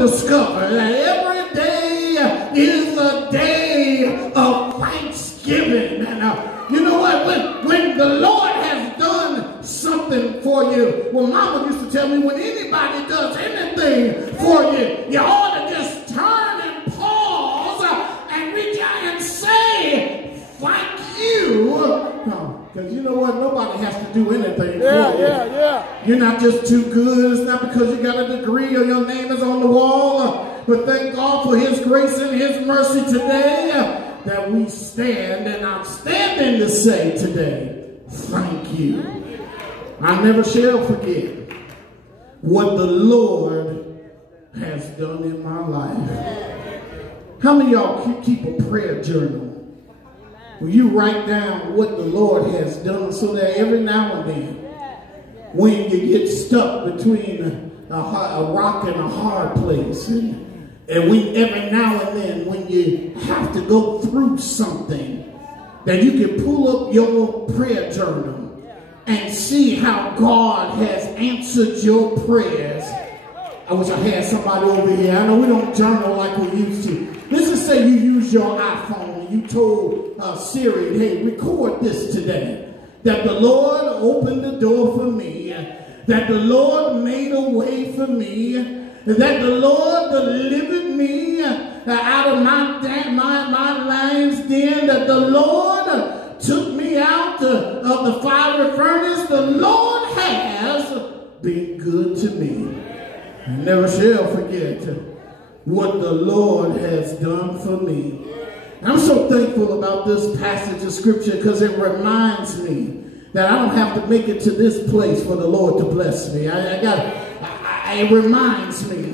discover that every day is a day of thanksgiving. And you know what? When the Lord has done something for you, well, Mama used to tell me when anybody does anything for you, you ought to just turn and pause and reach out and say, thank you. Because you know what? Nobody has to do anything for you. Yeah. You're not just too good. It's not because you got a degree or your name is on the wall. But thank God for his grace and his mercy today that we stand. And I'm standing to say today, thank you. I never shall forget what the Lord has done in my life. How many of y'all keep a prayer journal? Will you write down what the Lord has done so that every now and then, when you get stuck between a rock and a hard place, and every now and then when you have to go through something, that you can pull up your prayer journal and see how God has answered your prayers. I wish I had somebody over here. I know we don't journal like we used to. Let's just say you use your iPhone and you told Siri, hey, record this today. That the Lord opened the door for me. That the Lord made a way for me. That the Lord delivered me out of my lion's den. That the Lord took me out of the fiery furnace. The Lord has been good to me. I never shall forget what the Lord has done for me. I'm so thankful about this passage of scripture because it reminds me that I don't have to make it to this place for the Lord to bless me. It reminds me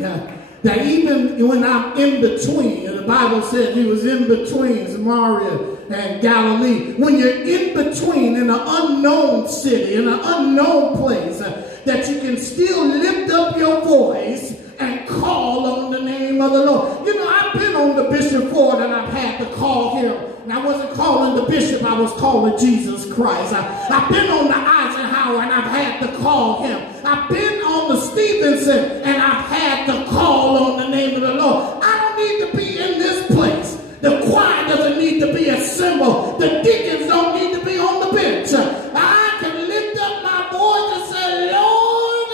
that even when I'm in between, and the Bible said he was in between Samaria and Galilee. When you're in between in an unknown city, in an unknown place, that you can still lift up your voice and call on the name of the Lord. You know, I've been on the Bishop Ford and I've had to call him. And I wasn't calling the bishop, I was calling Jesus Christ. I've been on the Eisenhower and I've had to call him. I've been on the Stevenson and I've had to call on the name of the Lord. I don't need to be in this place. The choir doesn't need to be assembled. The deacons don't need to be on the bench. I can lift up my voice and say, Lord,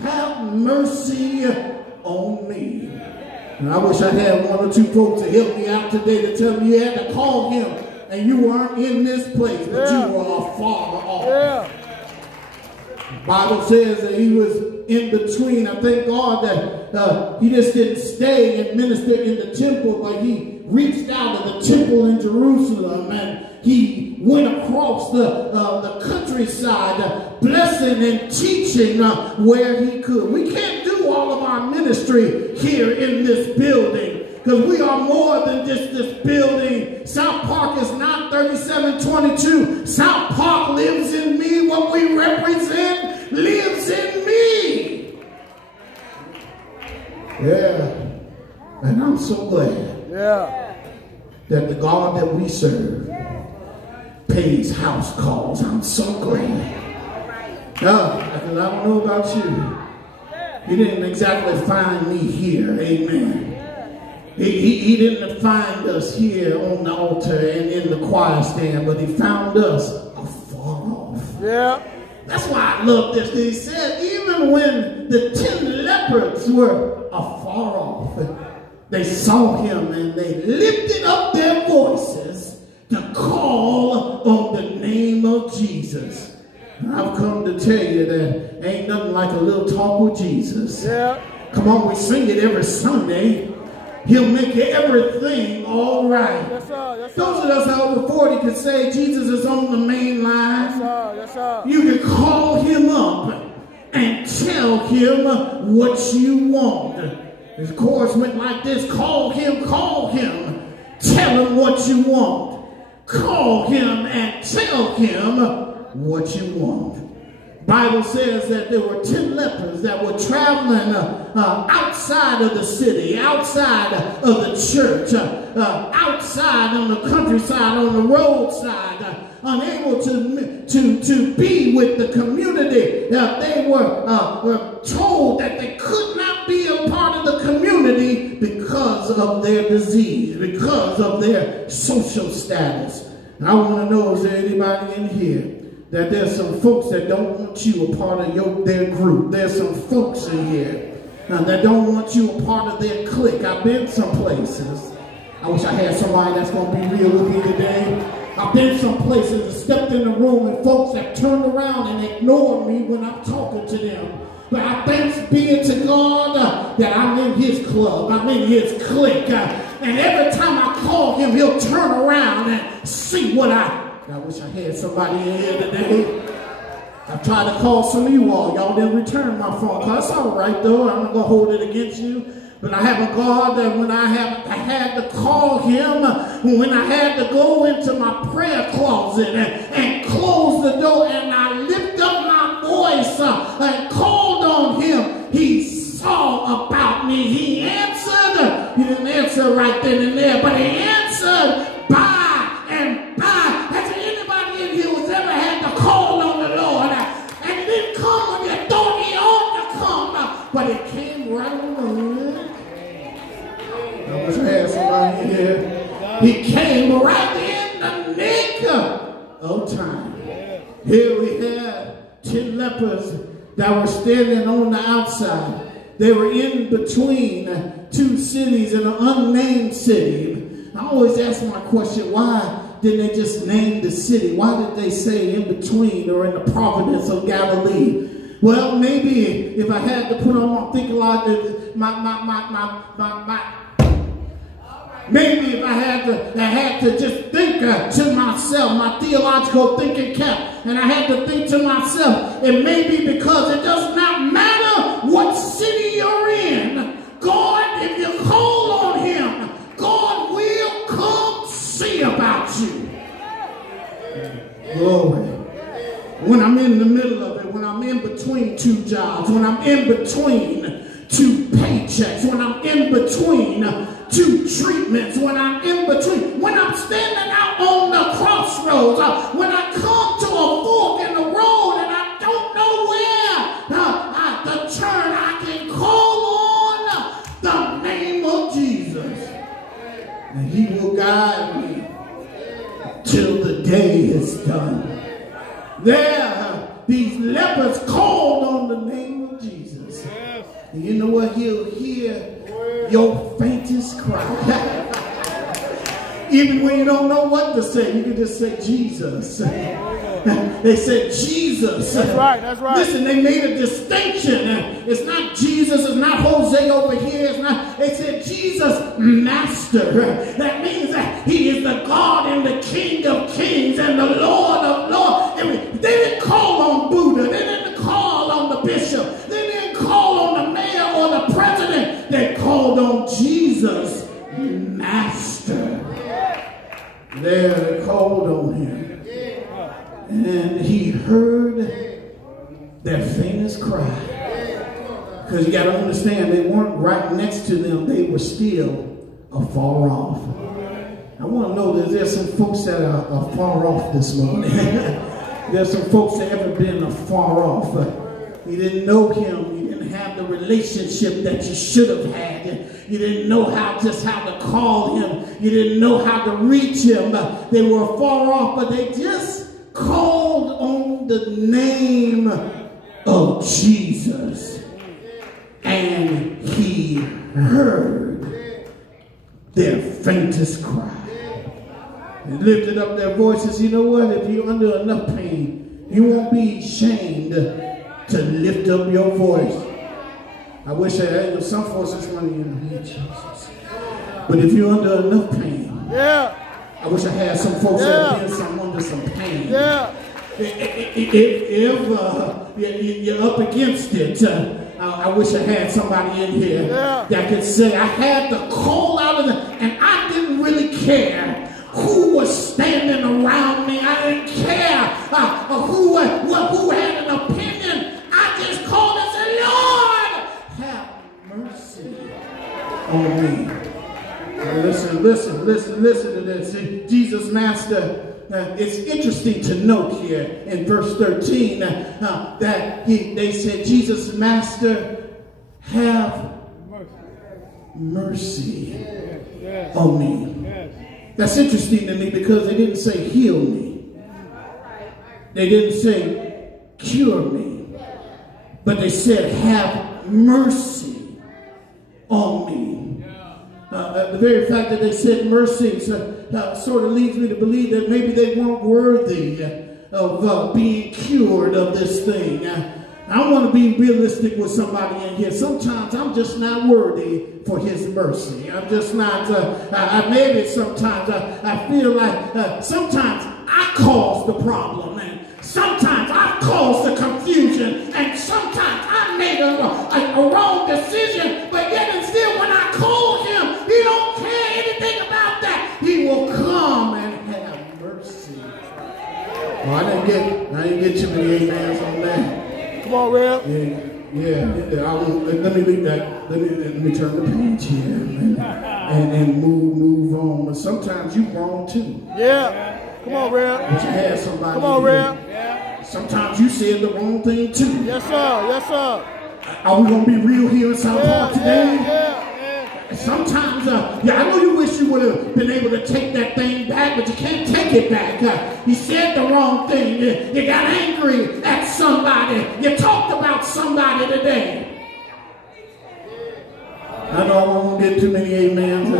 have mercy on me. And I wish I had one or two folks to help me out today to tell me you had to call him and you weren't in this place, but you were far off. The Bible says that he was in between. I thank God that he just didn't stay and minister in the temple, but he reached out to the temple in Jerusalem and he went across the countryside blessing and teaching where he could. We can't do all of our ministry here in this building because we are more than just this building. South Park is not 3722. South Park lives in me. What we represent lives in me. Yeah. And I'm so glad that the God that we serve pays house calls. I'm so glad. Because I don't know about you. He didn't exactly find me here. Amen. He didn't find us here on the altar and in the choir stand, but he found us afar off. Yeah. That's why I love this. He said, even when the 10 lepers were afar off, they saw him and they lifted up their voices to call on the name of Jesus. And I've come to tell you that ain't nothing like a little talk with Jesus. Yeah. Come on, we sing it every Sunday. He'll make everything all right. Yes, sir. Yes, sir. Those of us over 40 can say Jesus is on the main line. Yes, sir. Yes, sir. You can call him up and tell him what you want. His chorus went like this: call him, tell him what you want. Call him and tell him what you want. Bible says that there were 10 lepers that were traveling outside of the city, outside of the church, outside on the countryside, on the roadside, unable to be with the community. They were told that they could not be a part of the community Mainly because of their disease, because of their social status. And I want to know, is there anybody in here that there's some folks that don't want you a part of their group? There's some folks in here that don't want you a part of their clique. I've been some places. I wish I had somebody that's going to be real with me today. I've been some places and stepped in the room and folks have turned around and ignored me when I'm talking to them. But I thanks be to God that I'm in his club. I'm in his clique. And every time I call him, he'll turn around and see what I wish I had somebody in here today. I've tried to call some of you all. Y'all didn't return my phone call. It's all right, though. I'm not going to hold it against you. But I have a God that when I had to call him, when I had to go into my prayer closet and close the door and I lift up my voice and called on him, he saw about me. He answered. He didn't answer right then and there, but he answered by and by. Has anybody in here who's ever had to call on the Lord and it didn't come when you thought he ought to come, but it came right on the way? I wish I had somebody in here. He came right in the nick of time. Here we have 10 lepers that were standing on the outside. They were in between two cities in an unnamed city. I always ask my question, why didn't they just name the city? Why did they say in between or in the province of Galilee? Well, maybe if I had to put on my thinking like maybe if I had to just think to myself, my theological thinking cap, and I had to think to myself, it may be because it does not matter what city you're in. God, if you call on him, God will come see about you. Glory. When I'm in the middle of it, when I'm in between two jobs, when I'm in between two paychecks, when I'm in between two treatments, when I'm in between, when I'm standing out on the crossroads, when I come to a fork in the road and I don't know where to turn, I can call on the name of Jesus. And he will guide me till the day is done. These lepers called on the name of Jesus. And you know what? He'll hear your faintest cry. Even when you don't know what to say, you can just say Jesus. They said Jesus. That's right, that's right. Listen, they made a distinction. It's not Jesus, it's not Jose over here. It's not. They said Jesus, Master. That means that he is the God and the King of Kings and the Lord of Lords. They didn't call on Buddha. They didn't call on the bishop. They didn't call on the mayor or the president. They called on Jesus, Master. There, they called on him. And he heard their faintest cry. Because you got to understand, they weren't right next to them. They were still afar off. I want to know that there's some folks that are far off this morning. There's some folks that ever been afar off. You didn't know him. You didn't have the relationship that you should have had. You didn't know how to call him. You didn't know how to reach him. They were far off, but they just called on the name of Jesus. And he heard their faintest cry. They lifted up their voices. You know what? If you're under enough pain, you won't be ashamed to lift up your voice. I wish I had some forces running in here, Jesus. But if you're under enough pain, I wish I had some folks that have been under some pain. If you're up against it, I wish I had somebody in here that could say, I had to call out of and I didn't really care who was standing around me. I didn't care who had an opinion. I just called and said, Lord, have mercy on me. Listen to this. Jesus, Master. It's interesting to note here in verse 13 that they said, Jesus, Master, have mercy on me. That's interesting to me because they didn't say heal me. They didn't say cure me. But they said have mercy on me. The very fact that they said mercy sort of leads me to believe that maybe they weren't worthy of being cured of this thing. I want to be realistic with somebody in here. Sometimes I'm just not worthy for his mercy. I'm just not, maybe sometimes I feel like sometimes I cause the problem, and sometimes I cause the confusion, and sometimes I made a wrong decision, but yet and still when I call him, he don't care anything about that. He will come and have mercy. Oh, I didn't get too many amens on that. Come on, Rev. Yeah. Let me leave that. Let me turn the page here and move on. But sometimes you wrong too. Yeah. Come on, Rev. But you had somebody. Come on, Rev. Sometimes you said the wrong thing too. Yes, sir. Yes, sir. Are we gonna be real here in South Park today? Yeah. Sometimes, I know you wish you would have been able to take that thing back, but you can't take it back. You said the wrong thing. You got angry at somebody. You talked about somebody today. I know I won't get too many amens.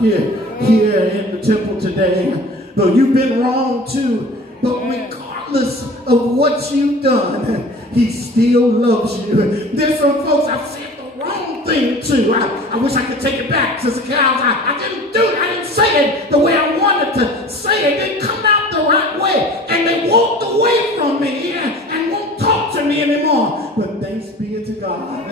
Here in the temple today. But you've been wrong too. But regardless of what you've done, he still loves you. There's some folks I've said wrong thing too. I wish I could take it back, Sister Cows. I didn't do it. I didn't say it the way I wanted to say it. It didn't come out the right way. And they walked away from me and won't talk to me anymore. But thanks be to God.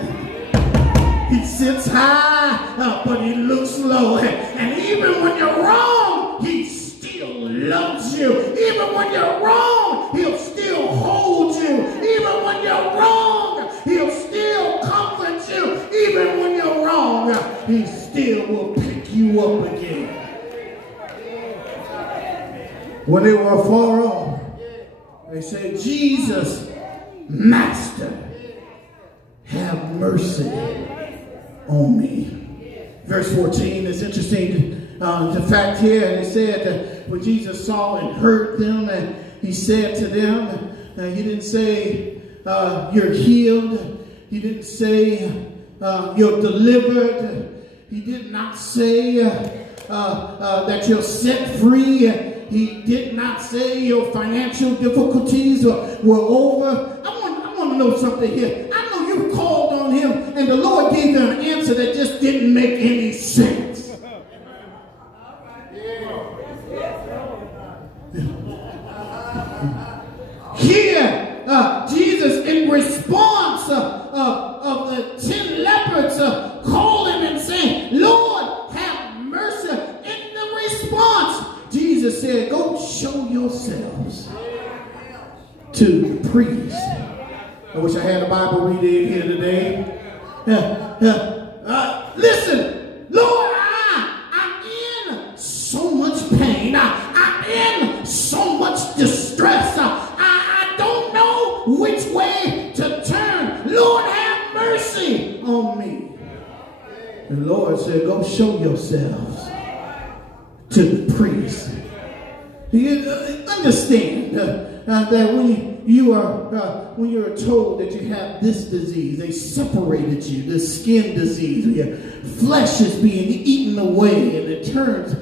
He sits high, but he looks low. And even when you're wrong, he still loves you. Even when you're wrong, he'll still hold you. Even when you're wrong, he'll still comfort you. Even when you're wrong, he still will pick you up again. When they were far off, they said, Jesus, Master, have mercy on me. Verse 14 is interesting. The fact here, they said that when Jesus saw and heard them, and he said to them, he didn't say, you're healed. He didn't say, you're delivered. He did not say that you're set free. He did not say your financial difficulties were over. I want to know something here. I know you called on him and the Lord gave them an answer that just didn't make any sense. Here, Jesus, in response of the 10 leopards calling and saying, Lord, have mercy. In the response, Jesus said, go show yourselves to the priest. I wish I had a Bible reader in here today. Listen, Lord, I'm in so much pain. I'm in so much distress. I don't know which way to turn. Lord, have mercy on me. The Lord said, go show yourselves to the priest. You understand that when you're told that you have this disease, they separated you, this skin disease, your flesh is being eaten away and it turns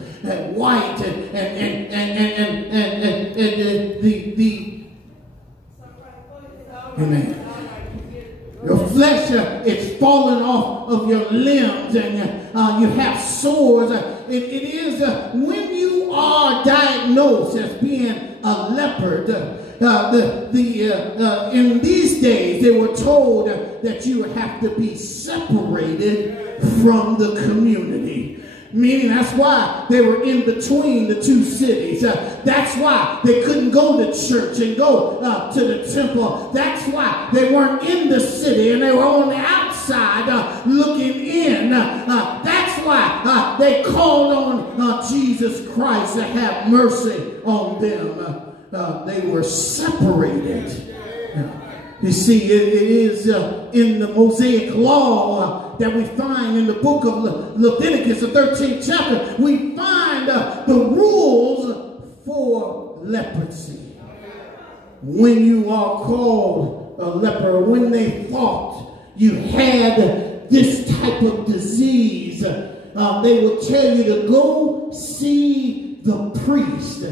white and amen. Your flesh is falling off of your limbs and you have sores. It is when you are diagnosed as being a leopard. In these days, they were told that you would have to be separated from the community. Meaning that's why they were in between the two cities. That's why they couldn't go to church and go to the temple. That's why they weren't in the city and they were on the outside looking in. That's why they called on Jesus Christ to have mercy on them. They were separated. You see, it is in the Mosaic law that we find in the book of Leviticus, the 13th chapter, we find the rules for leprosy. When you are called a leper, when they thought you had this type of disease, they would tell you to go see the priest.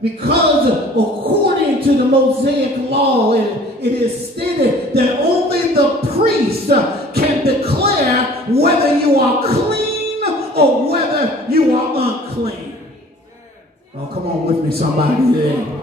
Because according to the Mosaic law, it is stated that only the priest can declare whether you are clean or whether you are unclean. Oh, come on with me, somebody today.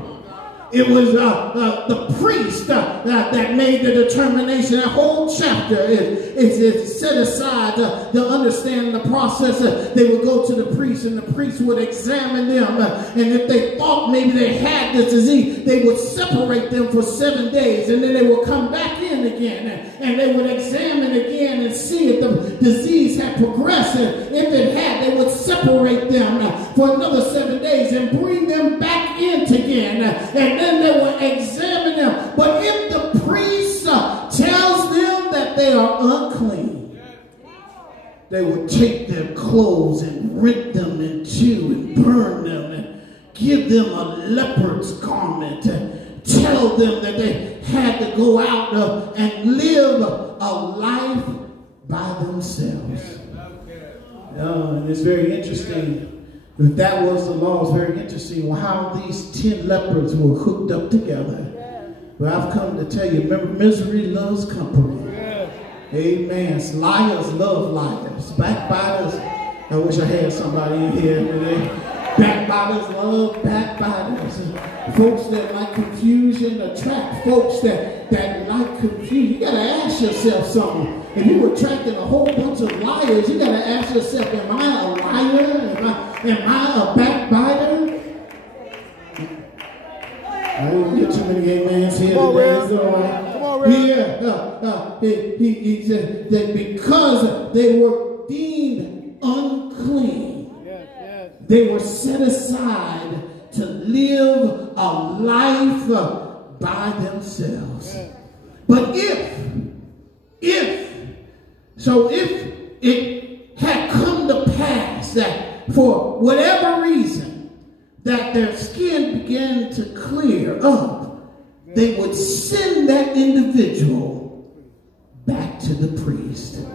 It was the priest that made the determination. That whole chapter is set aside to understand the process. They would go to the priest, and the priest would examine them. And if they thought maybe they had this disease, they would separate them for 7 days. And then they would come back in again. And they would examine again and see if the disease had progressed. And if it had, they would separate them for another 7 days and bring them back in again. And then they will examine them. But if the priest tells them that they are unclean, they will take their clothes and rent them in two and burn them and give them a leopard's garment and tell them that they had to go out and live a life by themselves. And it's very interesting. If that was the law, it's very interesting how these 10 lepers were hooked up together. But I've come to tell you, remember, misery loves company. Amen. Liars love liars. Backbiters, I wish I had somebody in here today. Backbiters love backbiters. Folks that like confusion attract folks that like confusion. You got to ask yourself something. If you're attracting a whole bunch of liars, you got to ask yourself, am I a liar? Am I a backbiter? I didn't get too many amens here today. Come on, Red. Yeah, he said that because they were deemed unclean, they were set aside to live a life by themselves. But if it had come to pass that for whatever reason that their skin began to clear up, they would send that individual back to the priest.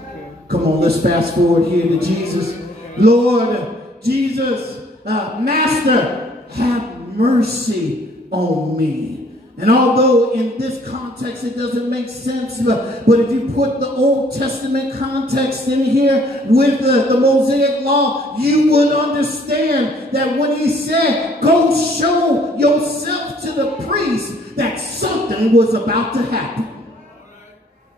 Come on, let's fast forward here to Jesus. Lord Jesus, Master, have mercy on me. And although in this context it doesn't make sense, but if you put the Old Testament context in here with the Mosaic law, you would understand that when he said, go show yourself to the priest, that something was about to happen.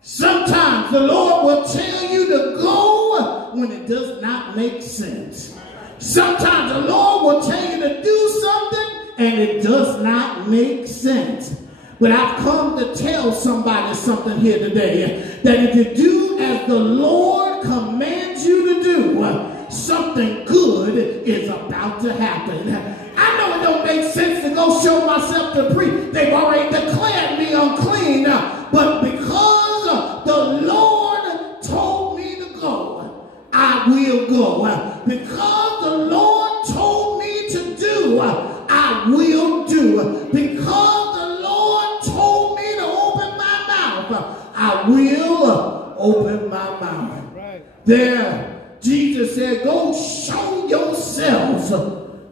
Sometimes the Lord will tell you to go when it does not make sense. Sometimes the Lord will tell you to do something and it does not make sense. But I've come to tell somebody something here today, that if you do as the Lord commands you to do, something good is about to happen. I know it don't make sense to go show myself to priest. They've already declared me unclean. But because the Lord told me to go, I will go. Because the Lord told me to do, I will do. Because the Lord told me to open my mouth, I will open my mouth. There, Jesus said, go show yourselves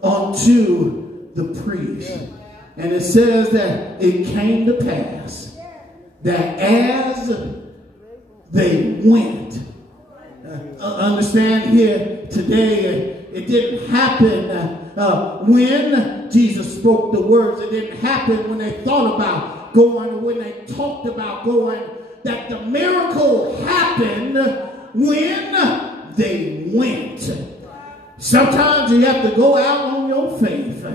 unto the priest. And it says that it came to pass that as they went, understand here today, it didn't happen when Jesus spoke the words. It didn't happen when they thought about going, or when they talked about going. That the miracle happened when they went. Sometimes you have to go out on your faith.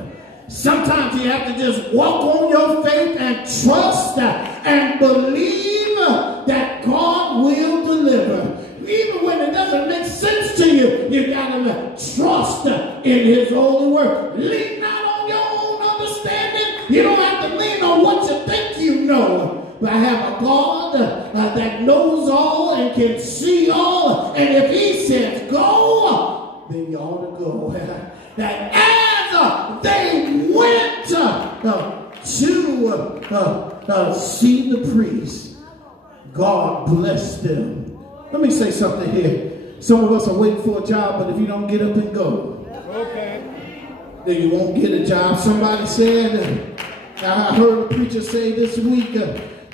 Sometimes you have to just walk on your faith and trust and believe that God will deliver. Even when it doesn't make sense to you, you gotta trust in his holy word. Lean not on your own understanding. You don't have to lean on what you think you know. But I have a God that knows all and can see all. And if he says go, then you ought to go. That as they went to see the priest, God blessed them. Let me say something here. Some of us are waiting for a job, but if you don't get up and go, then you won't get a job. Somebody said, I heard a preacher say this week,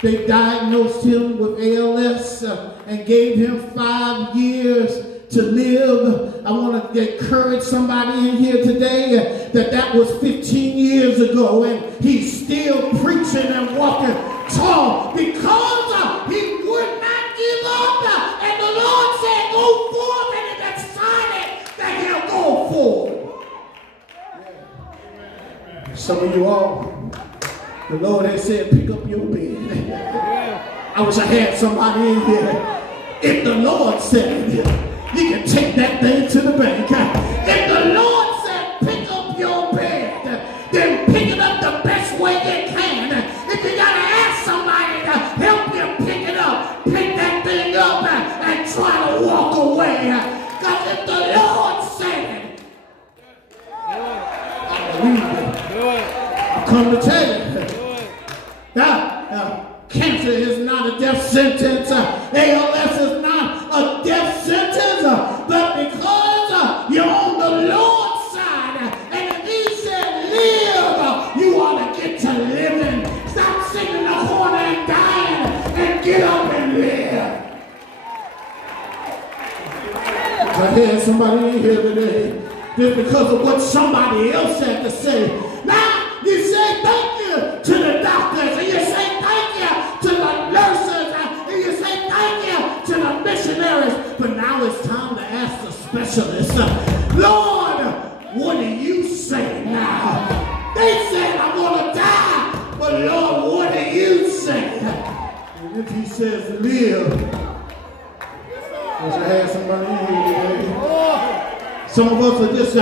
they diagnosed him with ALS and gave him 5 years to live. I want to encourage somebody in here today that was 15 years ago, and he's still preaching and walking tall because he would not give up. And the Lord said, go forth, and he decided that he'll go forward. Some of you all, the Lord has said, pick up your bed. I wish I had somebody in here. If the Lord said, you can take that thing to the bank. If the Lord said, pick up your bed, then pick it up the best way you can. If you got to ask somebody to help you pick it up, pick that thing up and try to walk away. Because if the Lord said, I believe it. I've come to tell you. Cancer is not a death sentence. ALS is not a death sentence. But because you're on the Lord's side, and if he said live, you ought to get to living. Stop sitting in the corner and dying and get up and live. I hear somebody in here today just because of what somebody else had to say. Now you say thank you to the doctors, and you say thank you to the nurses, and you say thank you to the missionaries. But now it's time to ask the specialists, Lord, what do you say now? They said I'm going to die, but Lord, what do you say? And if he says live, I had somebody in here today. Some of us are just,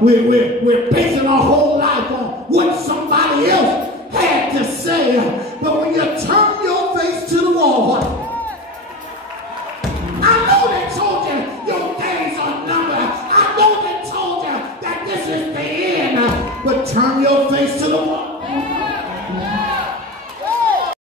we're basing our whole life on what somebody else had to say. But when you turn